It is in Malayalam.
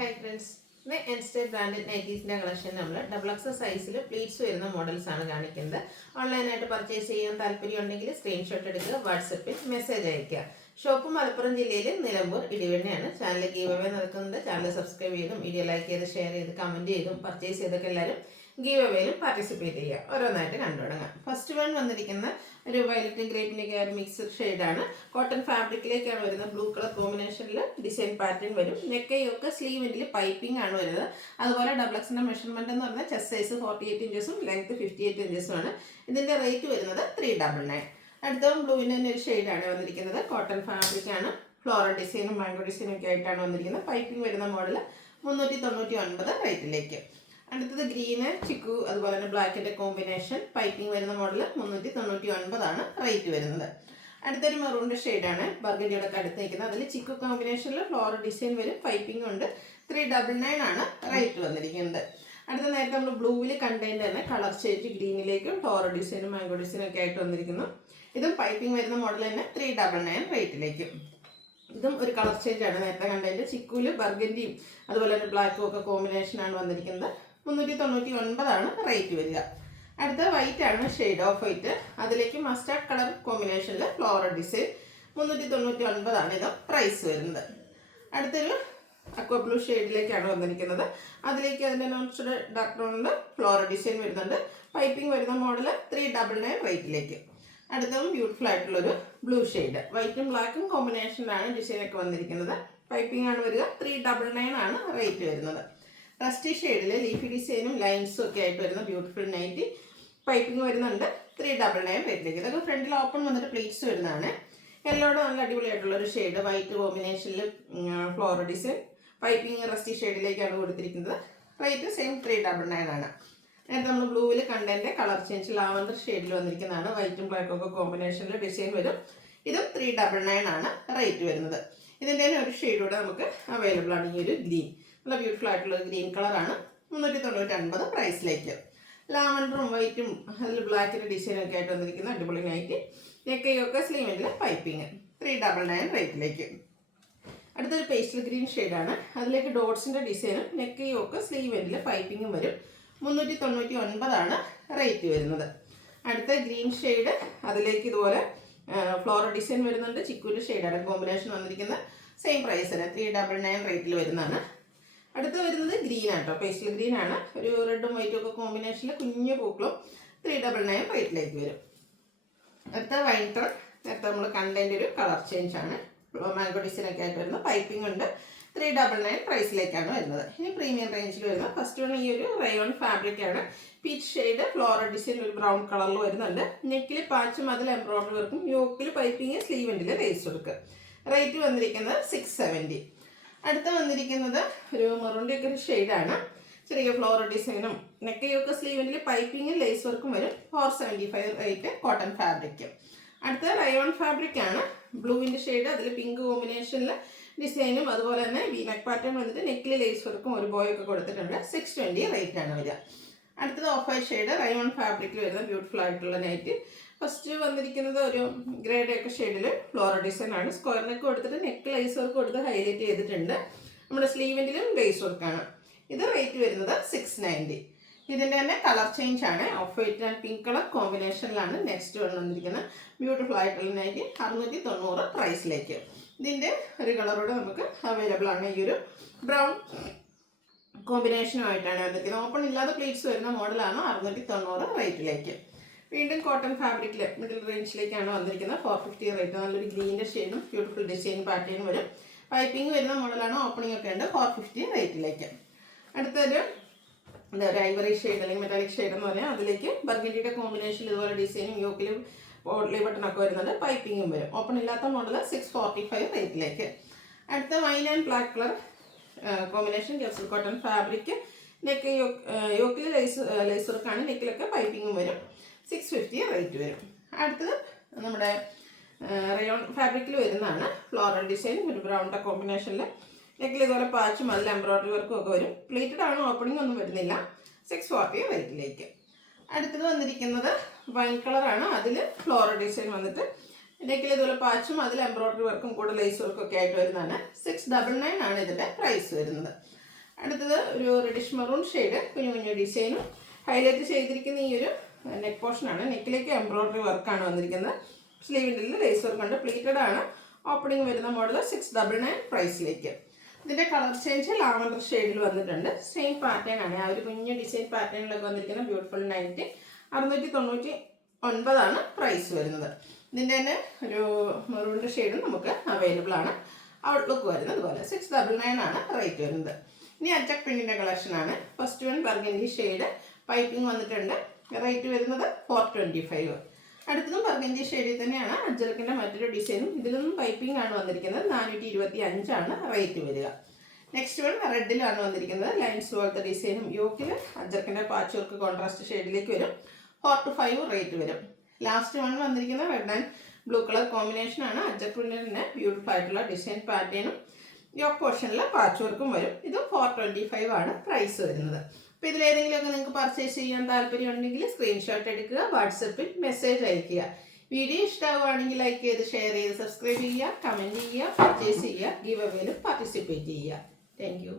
Hi friends, मैं Enstay branded nightie's collection നമ്മൾ ഡബിൾ എക്സ് സൈസിൽ പ്ലീറ്റ്സ് വരുന്ന മോഡൽസ് ആണ് കാണിക്കുന്നത്. ഓൺലൈനായിട്ട് പർച്ചേസ് ചെയ്യാൻ താല്പര്യമുണ്ടെങ്കിൽ സ്ക്രീൻഷോട്ട് എടുക്കുക, വാട്സപ്പിൽ മെസ്സേജ് അയയ്ക്കുക. ഷോപ്പ് മലപ്പുറം ജില്ലയിൽ നിലമ്പൂർ ഇടിവണ്ണയാണ്. ചാനൽ ഗീവ് അവേ നടക്കുന്നുണ്ട്. ചാനൽ സബ്സ്ക്രൈബ് ചെയ്തും വീഡിയോ ലൈക്ക് ചെയ്ത് ഷെയർ ചെയ്ത് കമൻറ്റ് ചെയ്തും പർച്ചേസ് ചെയ്തൊക്കെ എല്ലാവരും ഗീവ് അവേയിലും പാർട്ടിസിപ്പേറ്റ് ചെയ്യുക. ഓരോന്നായിട്ട് കണ്ടു തുടങ്ങാം. ഫസ്റ്റ് വൺ വന്നിരിക്കുന്ന ഒരു വയലറ്റ് ഗ്രേപ്പിൻ്റെ ഒരു മിക്സ്ഡ് ഷെയ്ഡാണ്. കോട്ടൺ ഫാബ്രിക്കിലേക്കാണ് വരുന്നത്. ബ്ലൂ കളർ കോമ്പിനേഷനിൽ ഡിസൈൻ പാറ്റേൺ വരും. നെക്കയൊക്കെ സ്ലീവിൻ്റെ പൈപ്പിംഗ് ആണ് വരുന്നത്. അതുപോലെ ഡബിൾ എക്സിൻ്റെ മെഷർമെൻറ്റ് എന്ന് പറഞ്ഞാൽ ചെസ്റ്റ് സൈസ് 48 ഇഞ്ചസും ലെങ്ത് 58 ഇഞ്ചസുമാണ്. ഇതിൻ്റെ റേറ്റ് വരുന്നത് 399. അടുത്തതും ബ്ലൂവിൻ്റെ തന്നെ ഒരു ഷെയ്ഡാണ് വന്നിരിക്കുന്നത്. കോട്ടൺ ഫാബ്രിക് ആണ്. ഫ്ലോറൽ ഡിസൈനും മാംഗോ ഡിസൈനും ഒക്കെ ആയിട്ടാണ് വന്നിരിക്കുന്നത്. പൈപ്പിംഗ് വരുന്ന മോഡൽ 399 റേറ്റിലേക്ക്. അടുത്തത് ഗ്രീന് ചിക്കു അതുപോലെ തന്നെ ബ്ലാക്കിൻ്റെ കോമ്പിനേഷൻ പൈപ്പിംഗ് വരുന്ന മോഡൽ 399 റേറ്റ് വരുന്നത്. അടുത്തൊരു മെറൂണിൻ്റെ ഷെയ്ഡാണ്. ബർഗഡിയുടെ അടുത്ത് നിൽക്കുന്നത്. അതിൽ ചിക്കു കോമ്പിനേഷനിൽ ഫ്ലോറൽ ഡിസൈൻ വരും. പൈപ്പിംഗ് ഉണ്ട്. 399 റേറ്റ് വന്നിരിക്കുന്നത്. അടുത്ത നേരത്തെ നമ്മൾ ബ്ലൂവിൽ കണ്ടതിൻ്റെ തന്നെ കളർ ചേഞ്ച് ഗ്രീനിലേക്ക് ഫ്ലോറൽ ഡിസൈനും മാംഗോ ഡിസൈനും ഒക്കെ ആയിട്ട് വന്നിരിക്കുന്നു. ഇതും പൈപ്പിംഗ് വരുന്ന മോഡൽ തന്നെ 399 റേറ്റിലേക്ക്. ഇതും ഒരു കളർ ചേഞ്ച് ആണ്. നേരത്തെ കണ്ടതിൻ്റെ ചിക്കുവിൽ ബർഗൻഡിയും അതുപോലെ തന്നെ ബ്ലാക്കും ഒക്കെ കോമ്പിനേഷനാണ് വന്നിരിക്കുന്നത്. 399 റേറ്റ് വരിക. അടുത്ത വൈറ്റ് ആണ്, ഷെയ്ഡ് ഓഫ് വൈറ്റ്. അതിലേക്ക് മസ്റ്റാർഡ് കളർ കോമ്പിനേഷനിൽ ഫ്ലോറൽ ഡിസൈൻ 399 ഇത് പ്രൈസ് വരുന്നത്. അടുത്തൊരു അക്വ ബ്ലൂ ഷെയ്ഡിലേക്കാണ് വന്നിരിക്കുന്നത്. അതിലേക്ക് അതിൻ്റെ നോൺസ്റ്റഡ് ഡാർക്ക് ബ്രൗണിൽ ഫ്ലോറൽ ഡിസൈൻ വരുന്നുണ്ട്. പൈപ്പിംഗ് വരുന്ന മോഡൽ 399 റേറ്റിലേക്ക്. അടുത്തതും ബ്യൂട്ടിഫുൾ ആയിട്ടുള്ളൊരു ബ്ലൂ ഷെയ്ഡ്. വൈറ്റും ബ്ലാക്കും കോമ്പിനേഷനിലാണ് ഡിസൈനൊക്കെ വന്നിരിക്കുന്നത്. പൈപ്പിംഗ് ആണ് വരിക. 399 റേറ്റ് വരുന്നത്. റസ്റ്റി ഷെയ്ഡിൽ ലീഫി ഡിസൈനും ലൈൻസും ഒക്കെ ആയിട്ട് വരുന്ന ബ്യൂട്ടിഫുൾ നൈറ്റി. പൈപ്പിംഗ് വരുന്നുണ്ട് 399 റേറ്റിലേക്ക്. ഇതൊക്കെ ഫ്രണ്ടിൽ ഓപ്പൺ വന്നിട്ട് പ്ലീറ്റ്സ് വരുന്നതാണ്. യെല്ലോയുടെ നല്ല അടിപൊളിയായിട്ടുള്ളൊരു ഷെയ്ഡ്. വൈറ്റ് കോമ്പിനേഷനിൽ ഫ്ലോറൽ ഡിസൈൻ. പൈപ്പിംഗ് റസ്റ്റി ഷെയ്ഡിലേക്കാണ് കൊടുത്തിരിക്കുന്നത്. Rate same 399. നേരത്തെ നമ്മൾ ബ്ലൂവിൽ കണ്ടതിൻ്റെ കളർ ചേഞ്ച് ലാവൻഡർ ഷെയ്ഡിൽ വന്നിരിക്കുന്നതാണ്. വൈറ്റും ബ്ലാക്കും ഒക്കെ കോമ്പിനേഷനിൽ ഡിസൈൻ വരും. ഇതും 399 റേറ്റ് വരുന്നത്. ഇതിൻ്റെ തന്നെ ഒരു ഷെയ്ഡ് കൂടെ നമുക്ക് അവൈലബിൾ ആണ്. ഈ ഒരു ഗ്രീൻ നല്ല ബ്യൂട്ടിഫുൾ ആയിട്ടുള്ള ഗ്രീൻ കളറാണ്. 399 പ്രൈസിലേക്ക്. ലാവൻഡറും വൈറ്റും അതിൽ ബ്ലാക്കിൻ്റെ ഡിസൈനൊക്കെ ആയിട്ട് വന്നിരിക്കുന്ന അടിപൊളി നൈറ്റ്. നെക്കയൊക്കെ സ്ലീവിൻ്റെ പൈപ്പിംഗ് 399 റേറ്റിലേക്ക്. അടുത്തൊരു പേസ്റ്റൽ ഗ്രീൻ ഷെയ്ഡാണ്. അതിലേക്ക് ഡോട്ട്സിൻ്റെ ഡിസൈനും നെക്കയൊക്കെ സ്ലീവിൻ്റെ പൈപ്പിങ്ങും വരും. 399 റേറ്റ് വരുന്നത്. അടുത്ത ഗ്രീൻ ഷെയ്ഡ്. അതിലേക്ക് ഇതുപോലെ ഫ്ലോറൽ ഡിസൈൻ വരുന്നുണ്ട്. ചിക്കുവിൻ്റെ ഷെയ്ഡാണ് കോമ്പിനേഷൻ വന്നിരിക്കുന്നത്. സെയിം പ്രൈസ് തന്നെ 399 റേറ്റിൽ വരുന്നതാണ്. അടുത്ത് വരുന്നത് ഗ്രീൻ ആട്ടോ. പേസ്റ്റൽ ഗ്രീൻ ആണ്. ഒരു റെഡും വൈറ്റും ഒക്കെ കോമ്പിനേഷനിൽ കുഞ്ഞു പൂക്കളും 399 റേറ്റിലേക്ക് വരും. അടുത്ത വൈൻ ടോൺ. നേരത്തെ നമ്മൾ കണ്ടതിൻ്റെ ഒരു കളർ ചേഞ്ച് ആണ്. മാംഗോ ഡിസൈനൊക്കെ ആയിട്ട് വരുന്ന പൈപ്പിംഗ് ഉണ്ട്. 399 പ്രൈസിലേക്കാണ് വരുന്നത്. ഇനി പ്രീമിയം റേഞ്ചിൽ വരുന്നത് ഫസ്റ്റ് വൺ ഈ ഒരു റയോൺ ഫാബ്രിക് ആണ്. പീച്ച് ഷെയ്ഡ് ഫ്ലോറൽ ഡിസൈൻ ഒരു ബ്രൗൺ കളറിൽ വരുന്നുണ്ട്. നെക്കിൽ പാച്ചും അതിൽ എംബ്രോയിഡറി വർക്കും യോക്കിൽ പൈപ്പിംഗ് സ്ലീവെൻഡിൽ ലേസ് കൊടുക്കുക. റേറ്റ് വന്നിരിക്കുന്നത് 670. അടുത്ത വന്നിരിക്കുന്നത് ഒരു മെറൂണിൻ്റെ ഒക്കെ ഒരു ഷെയ്ഡാണ്. ചെറിയ ഫ്ലോറൽ ഡിസൈനും നെക്കയൊക്കെ സ്ലീവെൻഡിൽ പൈപ്പിംഗും ലേസ് വർക്കും വരും. 475 റേറ്റ്. Cotton fabric. അടുത്ത റയോൺ ഫാബ്രിക് ആണ്. ബ്ലൂവിൻ്റെ ഷെയ്ഡ്. അതിൽ പിങ്ക് കോമ്പിനേഷനിൽ ഡിസൈനും അതുപോലെ തന്നെ വി നെക്ക് പാറ്റേൺ വന്നിട്ട് നെക്കിൽ ലേസ് വർക്കും ഒരു ബോയൊക്കെ കൊടുത്തിട്ടുണ്ട്. 620 റേറ്റ് ആണ് വരിക. അടുത്തത് ഓഫ് വൈറ്റ് ഷെയ്ഡ്. റയോൺ ഫാബ്രിക്കിൽ വരുന്ന ബ്യൂട്ടിഫുൾ ആയിട്ടുള്ള നൈറ്റ്. ഫസ്റ്റ് വന്നിരിക്കുന്നത് ഒരു ഗ്രേഡ് ഒക്കെ ഷെയ്ഡിൽ ഫ്ലോറൽ ഡിസൈൻ ആണ്. സ്ക്വയർ നെക്ക് കൊടുത്തിട്ട് നെക്ക് ലേസ് വർക്ക് കൊടുത്ത് ഹൈലൈറ്റ് ചെയ്തിട്ടുണ്ട്. നമ്മുടെ സ്ലീവിൻ്റിലും ലേസ് വർക്കാണ്. ഇത് റേറ്റ് വരുന്നത് 690. ഇതിൻ്റെ തന്നെ കളർ ചേഞ്ച് ആണ്. Off white and pink colour കോമ്പിനേഷനിലാണ് നെക്സ്റ്റ് വന്നിരിക്കുന്നത്. ബ്യൂട്ടിഫുൾ ആയിട്ടുള്ള നൈറ്റ് 690 പ്രൈസിലേക്ക്. ഇതിൻ്റെ ഒരു കളറോടെ നമുക്ക് അവൈലബിൾ ആണ്. ഈ ഒരു ബ്രൗൺ കോമ്പിനേഷനുമായിട്ടാണ് വന്നിരിക്കുന്നത്. ഓപ്പൺ ഇല്ലാതെ പ്ലീറ്റ്സ് വരുന്ന മോഡലാണ്. 690 റേറ്റിലേക്ക്. വീണ്ടും കോട്ടൺ ഫാബ്രിക്കിൽ മിഡിൽ റേഞ്ചിലേക്കാണ് വന്നിരിക്കുന്നത്. 450 റേറ്റ്. നല്ലൊരു ഗ്രീനിൻ്റെ ഷെയ്ഡും ബ്യൂട്ടിഫുൾ ഡിസൈൻ പാറ്റേൺ വരും. പൈപ്പിംഗ് വരുന്ന മോഡലാണ്. ഓപ്പണിംഗ് ഒക്കെ ഉണ്ട്. 450 റേറ്റിലേക്ക്. അടുത്തൊരു ഒരു ഐവറി ഷെയ്ഡ് അല്ലെങ്കിൽ മെറ്റാലിക് ഷെയ്ഡ് എന്ന് പറയാം. അതിലേക്ക് ബർഗൻഡിയുടെ കോമ്പിനേഷൻ ഇതുപോലെ ഡിസൈനും യോക്കിലും പോട്ട്ലി ബട്ടണൊക്കെ വരുന്നുണ്ട്. പൈപ്പിങ്ങും വരും. ഓപ്പൺ ഇല്ലാത്ത മോഡൽ 645 റേറ്റിലേക്ക്. അടുത്ത wine and black colour combination ഗപ്സൽ കോട്ടൺ ഫാബ്രിക്. നെക്ക് യോക്കിൽ ലേസ് വർക്കാണ്. നെക്കിലൊക്കെ പൈപ്പിങ്ങും വരും. 650 റേറ്റ് വരും. അടുത്തത് നമ്മുടെ റയോൺ ഫാബ്രിക്കിൽ വരുന്നതാണ്. ഫ്ലോറൽ ഡിസൈൻ ഒരു ബ്രൗണിൻ്റെ കോമ്പിനേഷനിൽ നെക്കിൽ ഇതുപോലെ പാച്ചും അതിൽ എംബ്രോയിഡറി വർക്കും ഒക്കെ വരും. പ്ലേറ്റഡ് ആണ്. ഓപ്പണിംഗ് ഒന്നും വരുന്നില്ല. 640 റേറ്റിലേക്ക്. അടുത്തത് വന്നിരിക്കുന്നത് വൈൻ കളറാണ്. അതിൽ ഫ്ലോറൽ ഡിസൈൻ വന്നിട്ട് നെക്കിൽ ഇതുപോലെ പാച്ചും അതിൽ എംബ്രോയിഡറി വർക്കും കൂടെ ലേസ് വർക്കും ഒക്കെ ആയിട്ട് വരുന്നതാണ്. 699 ആണ് ഇതിൻ്റെ പ്രൈസ് വരുന്നത്. അടുത്തത് ഒരു റെഡിഷ് മെറൂൺ ഷെയ്ഡ്, കുഞ്ഞു കുഞ്ഞു ഡിസൈനും. ഹൈലൈറ്റ് ചെയ്തിരിക്കുന്ന ഈ ഒരു നെക്ക് പോർഷനാണ്. നെക്കിലേക്ക് എംബ്രോയ്ഡറി വർക്കാണ് വന്നിരിക്കുന്നത്. സ്ലീവിൻ്റെ ലേസ് വർക്ക് ഉണ്ട്. പ്ലീറ്റഡ് ആണ്. ഓപ്പണിംഗ് വരുന്ന മോഡൽ 699 പ്രൈസിലേക്ക്. ഇതിൻ്റെ കളർ ചേഞ്ച് ലാവൻഡർ ഷെയ്ഡിൽ വന്നിട്ടുണ്ട്. സെയിം പാറ്റേൺ ആണ്. ആ ഒരു കുഞ്ഞു ഡിസൈൻ പാറ്റേണിലൊക്കെ വന്നിരിക്കുന്ന ബ്യൂട്ടിഫുൾ നൈറ്റി. 699 പ്രൈസ് വരുന്നത്. ഇതിൻ്റെ തന്നെ ഒരു മെറൂണിൻ്റെ ഷെയ്ഡും നമുക്ക് അവൈലബിൾ ആണ്. ഔട്ട്ലുക്ക് വരുന്നത് പോലെ 699 ആണ് റേറ്റ് വരുന്നത്. ഇനി അജക് പ്രിന്റിൻ്റെ കളക്ഷനാണ്. First one burgundy shade, piping വന്നിട്ടുണ്ട്. റേറ്റ് വരുന്നത് 425. അടുത്തതും ബർഗൻഡി ഷെയ്ഡിൽ തന്നെയാണ്. അജറക്കിൻ്റെ മറ്റൊരു ഡിസൈനും. ഇതിലൊന്നും പൈപ്പിംഗ് ആണ് വന്നിരിക്കുന്നത്. 425 റേറ്റ് വരിക. നെക്സ്റ്റ് വൺ റെഡിലാണ് വന്നിരിക്കുന്നത്. ലൈൻസ് പോലത്തെ ഡിസൈനും. യോക്കിൽ അജറക്കിൻ്റെ പാച്ച് വർക്ക് കോൺട്രാസ്റ്റ് ഷെയ്ഡിലേക്ക് വരും. 425 റേറ്റ് വരും. ലാസ്റ്റ് വൺ വന്നിരിക്കുന്നത് red and blue colour combination ആണ്. അജക് പ്രിന്റിൻ്റെ ബ്യൂട്ടിഫുൾ ആയിട്ടുള്ള ഡിസൈൻ പാറ്റേണും യോക്ക് പോർഷനിൽ പാച്ച് വർക്കും വരും. ഇത് 425 ആണ് പ്രൈസ് വരുന്നത്. അപ്പോൾ ഇതിലേതെങ്കിലുമൊക്കെ നിങ്ങൾക്ക് പർച്ചേസ് ചെയ്യാൻ താല്പര്യം ഉണ്ടെങ്കിൽ സ്ക്രീൻഷോട്ട് എടുക്കുക, വാട്സപ്പിൽ മെസ്സേജ് അയയ്ക്കുക. വീഡിയോ ഇഷ്ടമാവുകയാണെങ്കിൽ ലൈക്ക് ചെയ്ത്, ഷെയർ ചെയ്ത്, സബ്സ്ക്രൈബ് ചെയ്യുക, കമൻറ്റ് ചെയ്യുക, പർച്ചേസ് ചെയ്യുക, ഗിവ് അവേയിലും പാർട്ടിസിപ്പേറ്റ് ചെയ്യുക. Thank you.